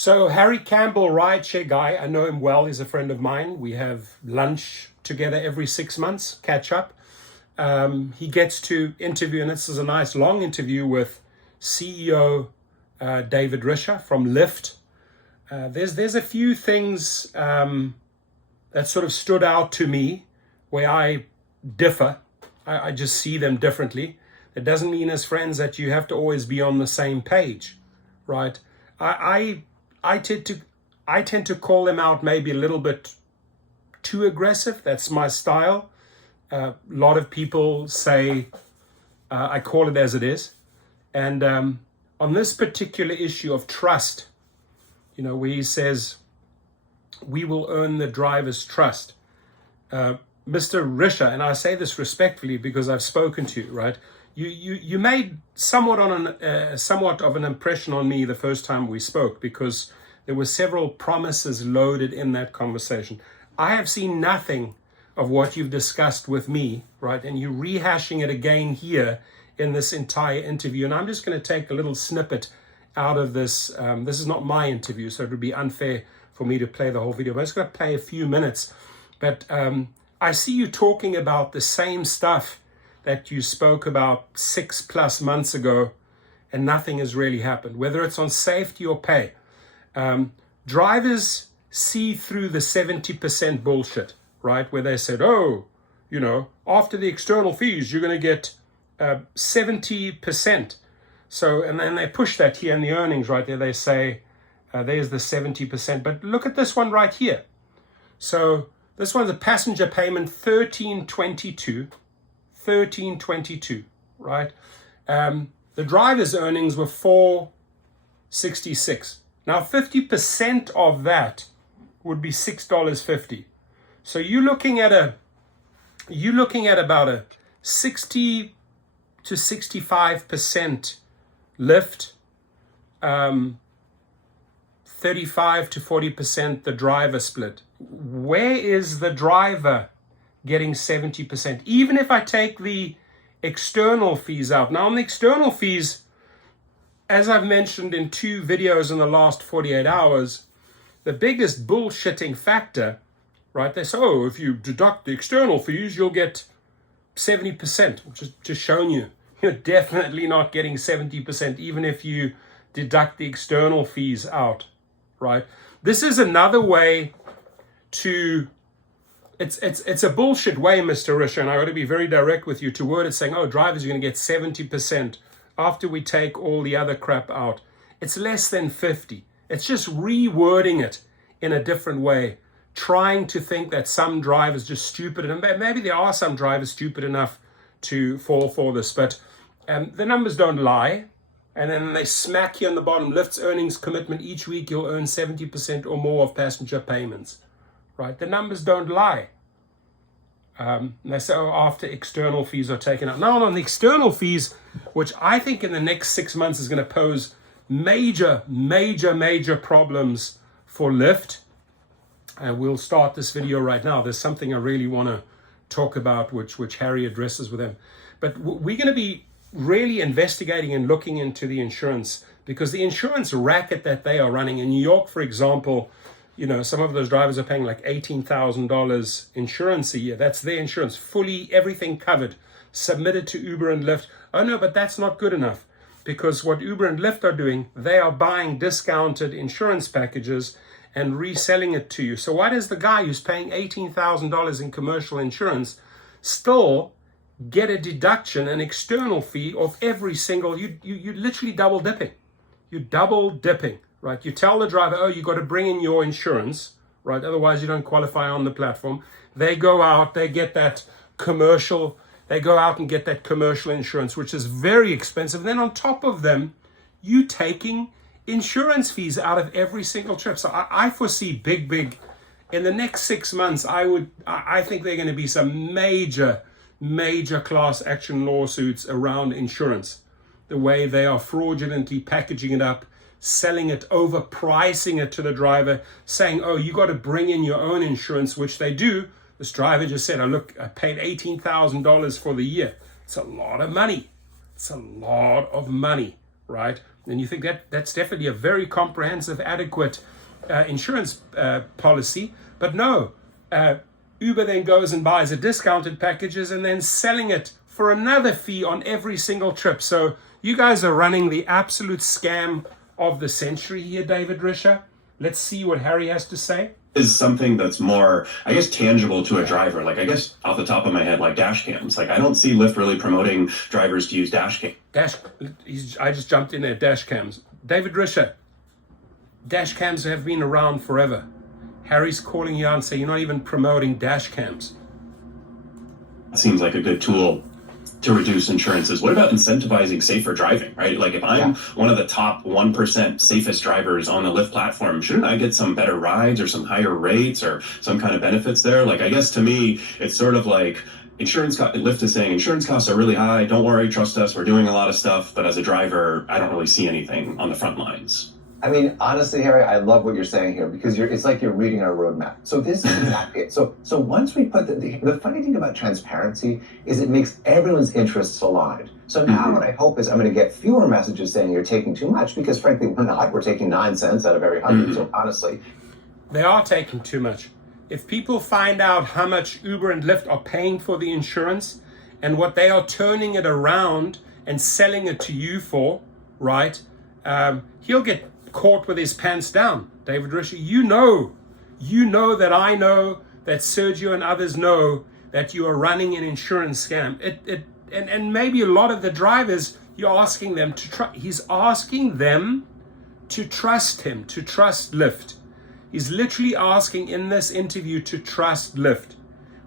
So Harry Campbell, Rideshare guy, I know him well. He's a friend of mine. We have lunch together every 6 months, catch up. He gets to interview, and this is a nice long interview with CEO David Risher from Lyft. There's a few things that sort of stood out to me where I differ. I just see them differently. It doesn't mean, as friends, that you have to always be on the same page, right? I tend to call them out maybe a little bit too aggressive. That's my style. A lot of people say I call it as it is. And on this particular issue of trust, where he says, we will earn the driver's trust. Mr. Risher, and I say this respectfully because I've spoken to you, right? You made somewhat of an impression on me the first time we spoke, because there were several promises loaded in that conversation. I have seen nothing of what you've discussed with me, right? And you're rehashing it again here in this entire interview. And I'm just going to take a little snippet out of this. This is not my interview, so it would be unfair for me to play the whole video. But I'm just going to play a few minutes. But I see you talking about the same stuff that you spoke about 6+ months ago, and nothing has really happened, whether it's on safety or pay. Drivers see through the 70% bullshit, right? Where they said, after the external fees, you're going to get 70%. So, and then they push that here in the earnings right there. They say, there's the 70%. But look at this one right here. So this one's a passenger payment, $13.22, right? The driver's earnings were $4.66. Now, 50% of that would be $6.50. So you're looking at about a 60 to 65% lift, 35 to 40% the driver split. Where is the driver getting 70%? Even if I take the external fees out. Now, on the external fees, as I've mentioned in 2 videos in the last 48 hours, the biggest bullshitting factor, right? They say, if you deduct the external fees, you'll get 70%, which is just showing you're definitely not getting 70%, even if you deduct the external fees out, right? This is another way to, it's a bullshit way, Mr. Risher, and I got to be very direct with you, to word it saying, drivers are going to get 70% after we take all the other crap out. It's less than 50. It's just rewording it in a different way, trying to think that some drivers just stupid, and maybe there are some drivers stupid enough to fall for this, but the numbers don't lie. And then they smack you on the bottom, Lyft's earnings commitment: each week you'll earn 70% or more of passenger payments, right? The numbers don't lie. And they say, after external fees are taken out. Now, on the external fees, which I think in the next 6 months is going to pose major problems for Lyft. And we'll start this video right now. There's something I really want to talk about, which Harry addresses with them. But we're going to be really investigating and looking into the insurance, because the insurance racket that they are running in New York, for example, some of those drivers are paying like $18,000 insurance a year. That's their insurance, fully everything covered, submitted to Uber and Lyft. Oh no, but that's not good enough, because what Uber and Lyft are doing, they are buying discounted insurance packages and reselling it to you. So why does the guy who's paying $18,000 in commercial insurance still get a deduction, an external fee of every single, you literally double dipping. You're double dipping, right? You tell the driver, you got to bring in your insurance, right? Otherwise you don't qualify on the platform. They go out, they get that commercial, insurance, which is very expensive. And then on top of them, you taking insurance fees out of every single trip. So I foresee big, in the next 6 months, I think there are going to be some major class action lawsuits around insurance. The way they are fraudulently packaging it up, selling it, overpricing it to the driver, saying, you got to bring in your own insurance, which they do. This driver just said, look, I paid $18,000 for the year. It's a lot of money. Right? and you think that's definitely a very comprehensive, adequate insurance policy. But no, Uber then goes and buys a discounted packages and then selling it for another fee on every single trip. So you guys are running the absolute scam of the century here, David Risher. Let's see what Harry has to say. Is something that's more, I guess, tangible to a driver. Like, I guess off the top of my head, like dash cams. Like, I don't see Lyft really promoting drivers to use dash cams. I just jumped in there, dash cams. David Risher, dash cams have been around forever. Harry's calling you out and saying you're not even promoting dash cams. That seems like a good tool to reduce insurances. What about incentivizing safer driving, right? Like if I'm one of the top 1% safest drivers on the Lyft platform, shouldn't I get some better rides or some higher rates or some kind of benefits there? Like, I guess to me, it's sort of like Lyft is saying insurance costs are really high. Don't worry, trust us. We're doing a lot of stuff. But as a driver, I don't really see anything on the front lines. I mean, honestly, Harry, I love what you're saying here because it's like you're reading our roadmap. So this is exactly it. So once we put the funny thing about transparency is it makes everyone's interests aligned. So now what I hope is I'm going to get fewer messages saying you're taking too much because frankly, we're not. We're taking 9 cents out of every 100. So honestly, they are taking too much. If people find out how much Uber and Lyft are paying for the insurance and what they are turning it around and selling it to you for, right? He'll get caught with his pants down. David Risher, you know that I know that Sergio and others know that you are running an insurance scam. And maybe a lot of the drivers, you're asking them he's asking them to trust him, to trust Lyft. He's literally asking in this interview to trust Lyft.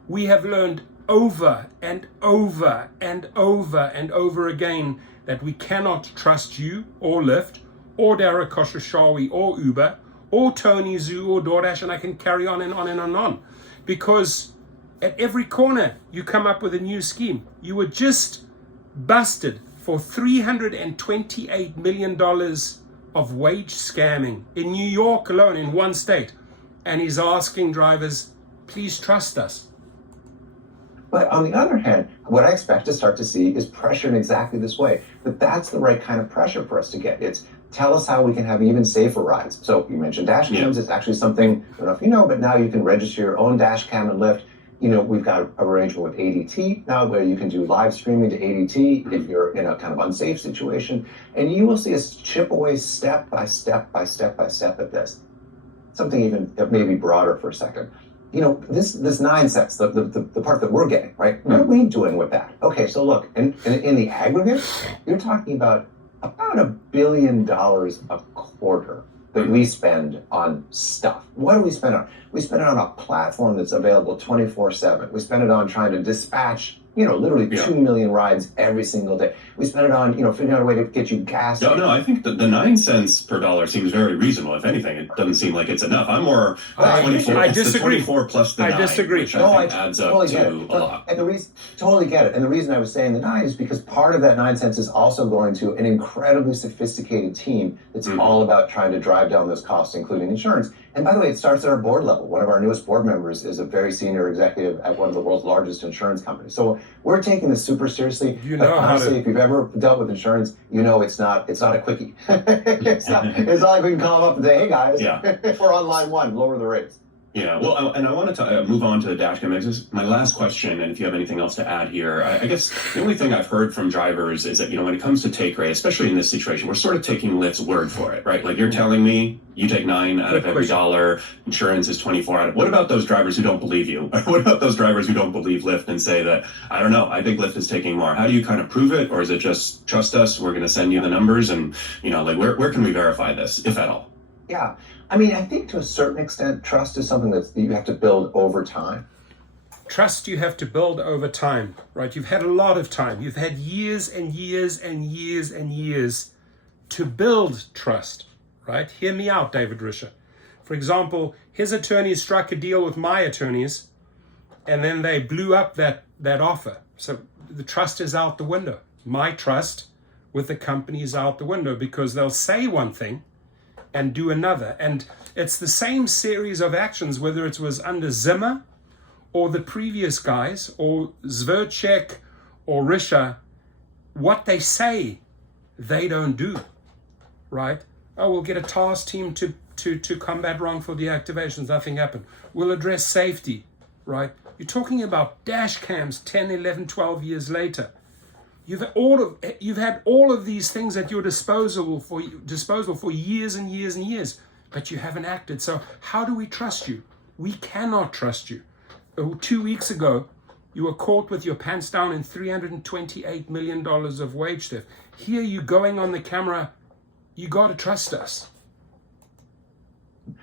We have learned over and over and over and over again that we cannot trust you or Lyft or Dara Khosrowshahi or Uber or Tony Zhu or DoorDash, and I can carry on and on and on and on. Because at every corner you come up with a new scheme. You were just busted for $328 million of wage scamming in New York alone, in one state. And he's asking drivers, please trust us. But on the other hand, what I expect to start to see is pressure in exactly this way. But that's the right kind of pressure for us to get. It's tell us how we can have even safer rides. So you mentioned dash cams. It's actually something, I don't know if you know, but now you can register your own dash cam and Lyft. You know, we've got an arrangement with ADT now where you can do live streaming to ADT if you're in a kind of unsafe situation. And you will see us chip away step by step by step by step at this. Something even maybe broader for a second. You know, this 9 cents, the part that we're getting, right? What are we doing with that? Okay, so look, in the aggregate, you're talking about $1 billion a quarter that we spend on stuff. What do we spend on? We spend it on a platform that's available 24/7. We spend it on trying to dispatch, literally 2 million rides every single day. We spend it on, figuring out a way to get you gas. No, I think the 9 cents per dollar seems very reasonable. If anything, it doesn't seem like it's enough. I'm more 24. I disagree. The 24 plus the 9, disagree. which I think adds up to a lot. And totally get it. And the reason I was saying the 9 is because part of that 9 cents is also going to an incredibly sophisticated team that's all about trying to drive down those costs, including insurance. And by the way, it starts at our board level. One of our newest board members is a very senior executive at one of the world's largest insurance companies. So we're taking this super seriously. Honestly, if you've ever dealt with insurance, it's not a quickie. it's not like we can call them up and say, hey guys, we're on line 1, lower the rates. Yeah, well, and I wanted to move on to the dash cam. This is my last question, and if you have anything else to add here, I guess the only thing I've heard from drivers is that, when it comes to take rate, especially in this situation, we're sort of taking Lyft's word for it, right? Like you're telling me you take 9 out of every dollar, insurance is 24 out of. What about those drivers who don't believe you? What about those drivers who don't believe Lyft and say that, I don't know, I think Lyft is taking more? How do you kind of prove it? Or is it just trust us, we're going to send you the numbers and, where can we verify this, if at all? Yeah. I mean, I think to a certain extent, trust is something that you have to build over time. Trust you have to build over time, right? You've had a lot of time. You've had years and years and years and years to build trust, right? Hear me out, David Risher. For example, his attorneys struck a deal with my attorneys, and then they blew up that offer. So the trust is out the window. My trust with the company is out the window because they'll say one thing and do another. And it's the same series of actions, whether it was under Zimmer or the previous guys or Zverchek or Risher. What they say, they don't do. right? Oh, we'll get a task team to combat wrongful deactivations. Nothing happened. We'll address safety, right? You're talking about dash cams 10, 11, 12 years later. You've had all of these things at your disposal for years and years and years, but you haven't acted. So how do we trust you? We cannot trust you. 2 weeks ago, you were caught with your pants down in $328 million of wage theft. Here you going on the camera. You got to trust us.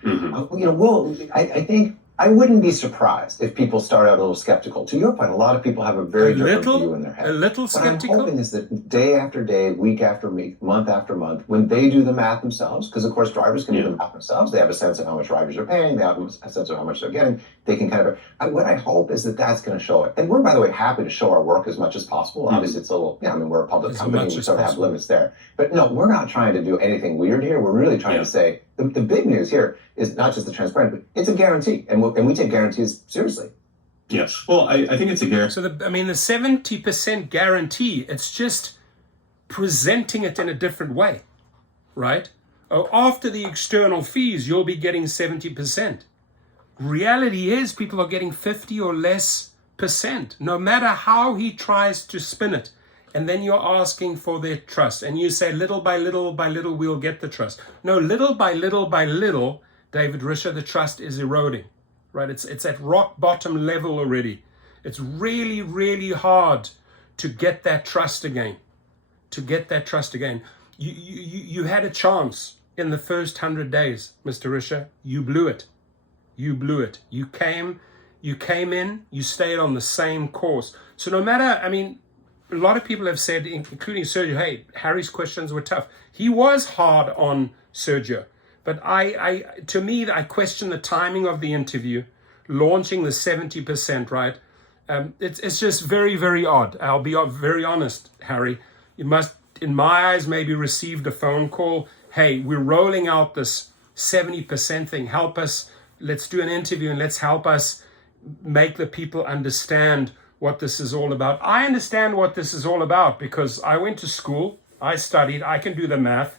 I think I wouldn't be surprised if people start out a little skeptical. To your point, a lot of people have a very different view in their head. A little skeptical? What I'm hoping is that day after day, week after week, month after month, when they do the math themselves, because of course drivers can do the math themselves, they have a sense of how much riders are paying, they have a sense of how much they're getting, they can kind of, what I hope is that that's going to show it. And we're, by the way, happy to show our work as much as possible. Obviously, it's a little, we're a public company, we sort of have limits there. But no, we're not trying to do anything weird here. We're really trying to say, the big news here is not just the transparent, but it's a guarantee, and we take guarantees seriously. Yes. Well, I think it's a guarantee. So the 70% guarantee, it's just presenting it in a different way, right? Oh, after the external fees, you'll be getting 70%. Reality is people are getting 50 or less percent, no matter how he tries to spin it. And then you're asking for their trust. And you say, little by little by little, we'll get the trust. No, little by little by little, David Risher, the trust is eroding, right? It's at rock bottom level already. It's really, really hard to get that trust again. You had a chance in the first 100 days, Mr. Risher. You blew it. You came in, you stayed on the same course. So no matter, a lot of people have said, including Sergio, hey, Harry's questions were tough. He was hard on Sergio. But to me, I question the timing of the interview, launching the 70%, right? It's just very, very odd. I'll be very honest, Harry. You must, in my eyes, maybe received a phone call. Hey, we're rolling out this 70% thing. Help us. Let's do an interview and let's help us make the people understand what this is all about. I understand what this is all about because I went to school, I studied, I can do the math.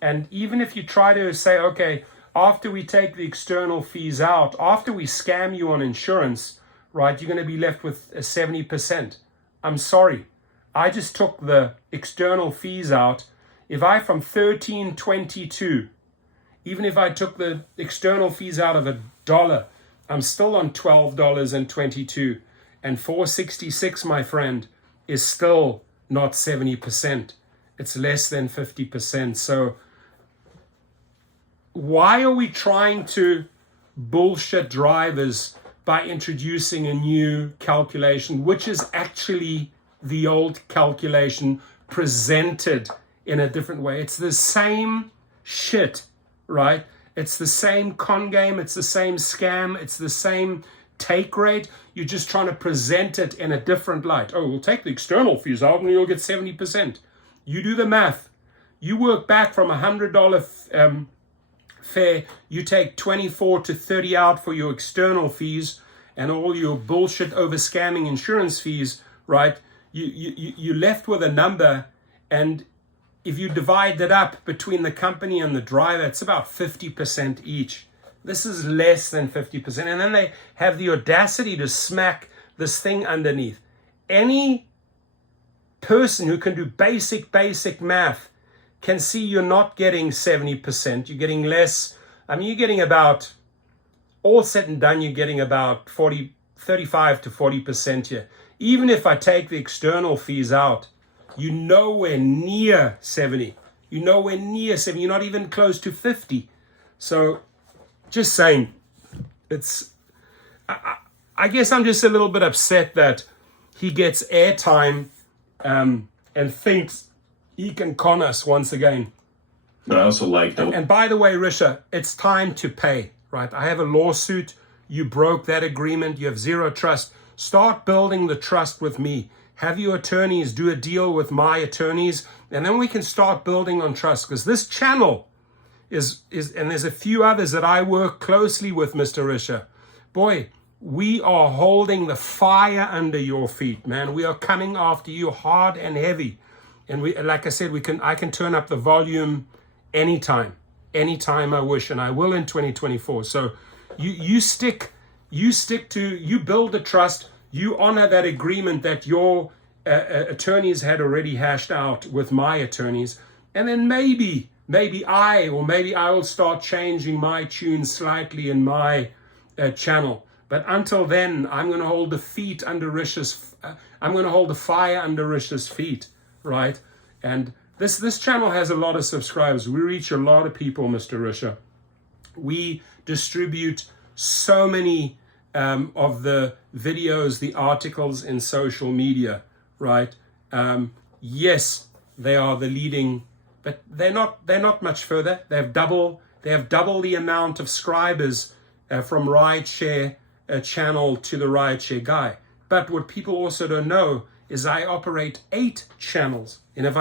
And even if you try to say, okay, after we take the external fees out, after we scam you on insurance, right, you're going to be left with a 70%. I'm sorry. I just took the external fees out. If I from 13.22, even if I took the external fees out of $1, I'm still on $12.22. And 466, my friend, is still not 70%. It's less than 50%. So why are we trying to bullshit drivers by introducing a new calculation, which is actually the old calculation presented in a different way? It's the same shit, right? It's the same con game. It's the same scam. It's the same take rate. You're just trying to present it in a different light. Oh, we'll take the external fees out and you'll get 70%. You do the math. You work back from $100 fare. You take 24 to 30 out for your external fees and all your bullshit over scamming insurance fees, right? You're left with a number, and if you divide that up between the company and the driver, it's about 50% each. This is less than 50%. And then they have the audacity to smack this thing underneath. Any person who can do basic math can see you're not getting 70%. You're getting less. You're getting about, all said and done, you're getting about 35 to 40% here. Even if I take the external fees out, you're nowhere near 70. You're nowhere near 70. You're not even close to 50. So, just saying, I guess I'm just a little bit upset that he gets airtime and thinks he can con us once again. But I also like that. And by the way, Risher, it's time to pay, right? I have a lawsuit. You broke that agreement. You have zero trust. Start building the trust with me. Have your attorneys do a deal with my attorneys, and then we can start building on trust, because this channel is, and there's a few others that I work closely with, Mr. Risher. Boy, we are holding the fire under your feet, man. We are coming after you hard and heavy. And we, like I said, I can turn up the volume anytime I wish, and I will in 2024. So you build the trust, you honor that agreement that your attorneys had already hashed out with my attorneys, and then maybe I will start changing my tune slightly in my channel. But until then, I'm going to hold the feet under Risher's. I'm going to hold the fire under Risher's feet, right? And this channel has a lot of subscribers. We reach a lot of people, Mr. Risher. We distribute so many of the videos, the articles in social media, right? Yes, they are the leading, but they're not much further. They have double the amount of subscribers from Rideshare channel to the Rideshare guy. But what people also don't know is I operate 8 channels, and if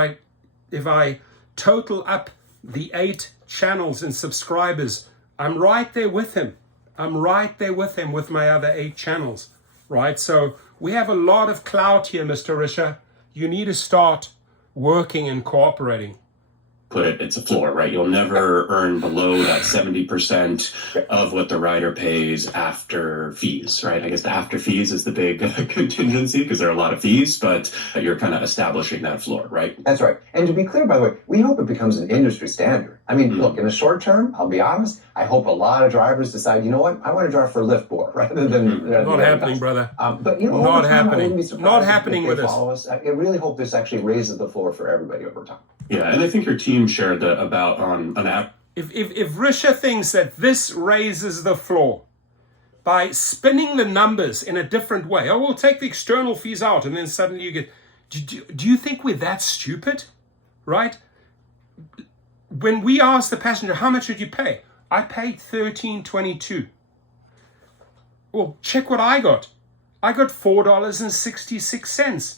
I total up the 8 channels and subscribers, I'm right there with him. I'm right there with him with my other 8 channels, right? So we have a lot of clout here, Mr. Risher. You need to start working and cooperating. Put it, it's a floor, right? You'll never earn below that 70% of what the rider pays after fees, right? I guess the after fees is the big contingency because there are a lot of fees, but you're kind of establishing that floor, right? That's right. And to be clear, by the way, we hope it becomes an industry standard. I mean, look, in the short term, I'll be honest, I hope a lot of drivers decide, you know what, I want to drive for Lyft more rather than... Not happening, brother. But, you know, not time, happening. Not happening with us. I really hope this actually raises the floor for everybody over time. Yeah, and I think your team shared about on an app. If Risher thinks that this raises the floor by spinning the numbers in a different way, oh, we'll take the external fees out, and then suddenly you get... Do you think we're that stupid? Right? When we asked the passenger, how much did you pay? I paid $13.22. Well, check what I got. I got $4.66.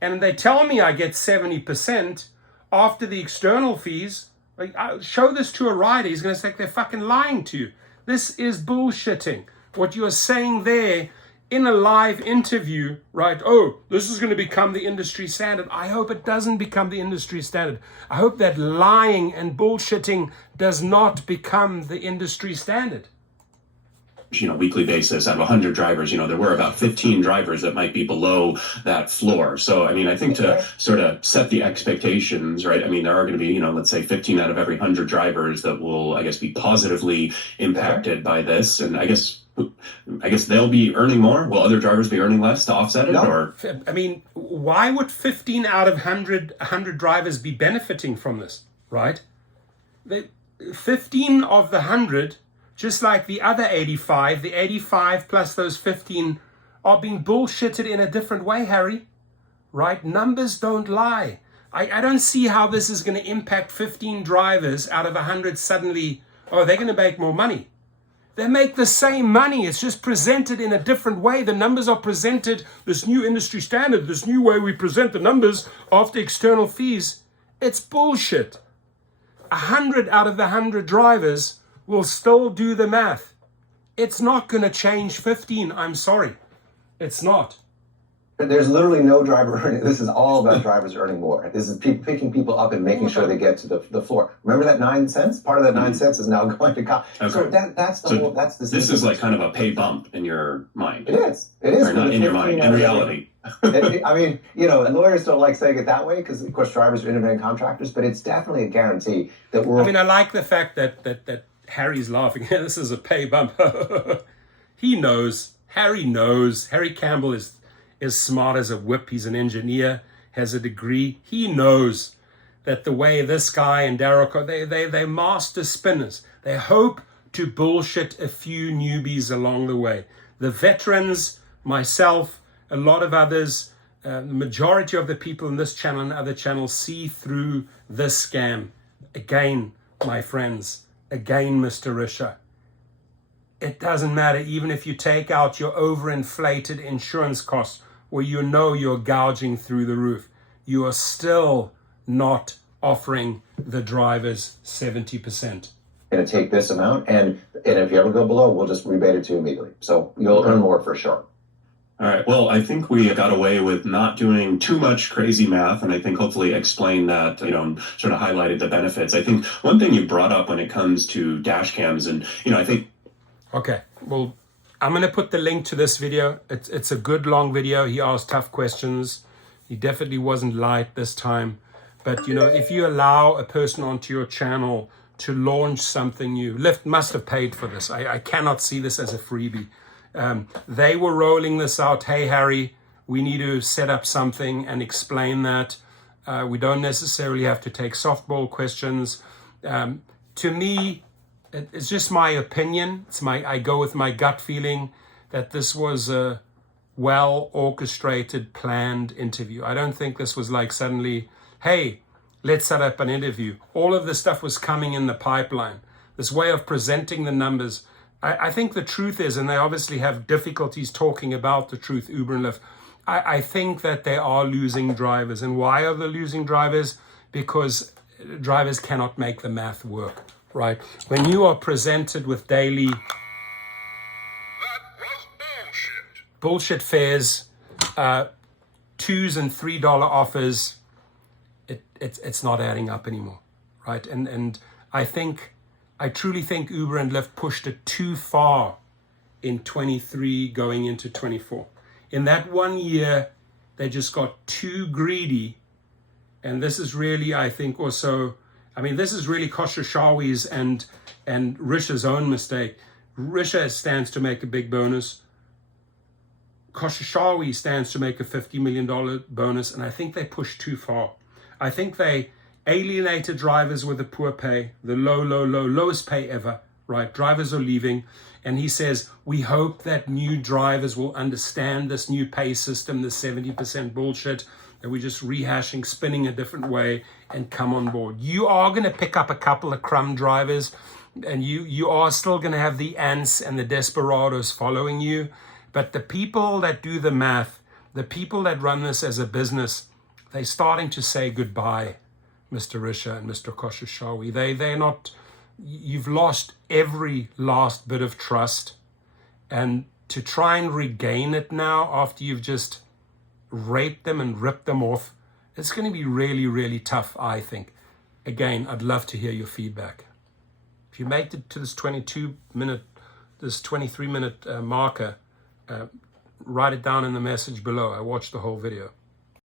And they tell me I get 70% after the external fees. Like, I'll show this to a rider, he's going to say they're fucking lying to you. This is bullshitting. What you're saying there in a live interview, right? Oh, this is going to become the industry standard. I hope it doesn't become the industry standard. I hope that lying and bullshitting does not become the industry standard. Weekly basis out of 100 drivers, there were about 15 drivers that might be below that floor. So, I mean, I think to sort of set the expectations, right? I mean, there are going to be, let's say 15 out of every 100 drivers that will, I guess, be positively impacted by this. And I guess they'll be earning more. Will other drivers be earning less to offset it? No. Or I mean, why would 15 out of 100 drivers be benefiting from this, right? 15 of the 100, just like the other 85, the 85 plus those 15 are being bullshitted in a different way, Harry, right? Numbers don't lie. I don't see how this is going to impact 15 drivers out of 100 suddenly, oh, they're going to make more money. They make the same money. It's just presented in a different way. The numbers are presented, this new industry standard, this new way we present the numbers after external fees. It's bullshit. 100 out of the 100 drivers will still do the math. It's not going to change 15. I'm sorry. It's not. There's literally no driver earning. This is all about drivers earning more. This is picking people up and making sure they get to the floor. Remember that 9 cents? Part of that 9 cents is now going to cost. Okay. So that's the whole. That's the. This is like kind of a pay bump in your mind. It is. It is. Or not in your mind. In reality. I mean, lawyers don't like saying it that way because, of course, drivers are independent contractors. But it's definitely a guarantee that we're. I mean, I like the fact that Harry's laughing. This is a pay bump. He knows. Harry knows. Harry Campbell is smart as a whip. He's an engineer, has a degree. He knows that the way this guy and Derek are, they're master spinners. They hope to bullshit a few newbies along the way. The veterans, myself, a lot of others, the majority of the people in this channel and other channels see through this scam. Again, my friends, again, Mr. Risher. It doesn't matter, even if you take out your overinflated insurance costs, where you're gouging through the roof, you are still not offering the drivers 70%. Going to take this amount, and if you ever go below, we'll just rebate it to you immediately. So you'll earn more for sure. All right. Well, I think we got away with not doing too much crazy math, and I think hopefully explained that, and sort of highlighted the benefits. I think one thing you brought up when it comes to dash cams, and I think. Okay. Well, I'm going to put the link to this video. It's a good long video. He asked tough questions. He definitely wasn't light this time. But, if you allow a person onto your channel to launch something new, Lyft must have paid for this. I cannot see this as a freebie. They were rolling this out. Hey, Harry, we need to set up something and explain that. We don't necessarily have to take softball questions. To me, it's just my opinion. I go with my gut feeling that this was a well-orchestrated, planned interview. I don't think this was like suddenly, hey, let's set up an interview. All of this stuff was coming in the pipeline. This way of presenting the numbers. I think the truth is, and they obviously have difficulties talking about the truth, Uber and Lyft, I think that they are losing drivers. And why are they losing drivers? Because drivers cannot make the math work, right? When you are presented with daily bullshit fares, $2 and $3 offers, it's not adding up anymore, right? And I truly think Uber and Lyft pushed it too far in 23 going into 24. In that 1 year, they just got too greedy. And this is really, I think also, this is really Khosrowshahi's and Risher's own mistake. Risher stands to make a big bonus. Khosrowshahi stands to make a $50 million bonus. And I think they pushed too far. I think they alienated drivers with the poor pay, the lowest pay ever, right? Drivers are leaving. And he says, we hope that new drivers will understand this new pay system, the 70% bullshit that we're just rehashing, spinning a different way, and come on board. You are going to pick up a couple of crumb drivers, and you are still going to have the ants and the desperados following you. But the people that do the math, the people that run this as a business, they're starting to say goodbye, Mr. Risher and Mr. Khosrowshahi. They're not, you've lost every last bit of trust. And to try and regain it now after you've just raped them and ripped them off, it's going to be really, really tough, I think. Again, I'd love to hear your feedback. If you make it to this 23-minute marker, write it down in the message below. I watched the whole video.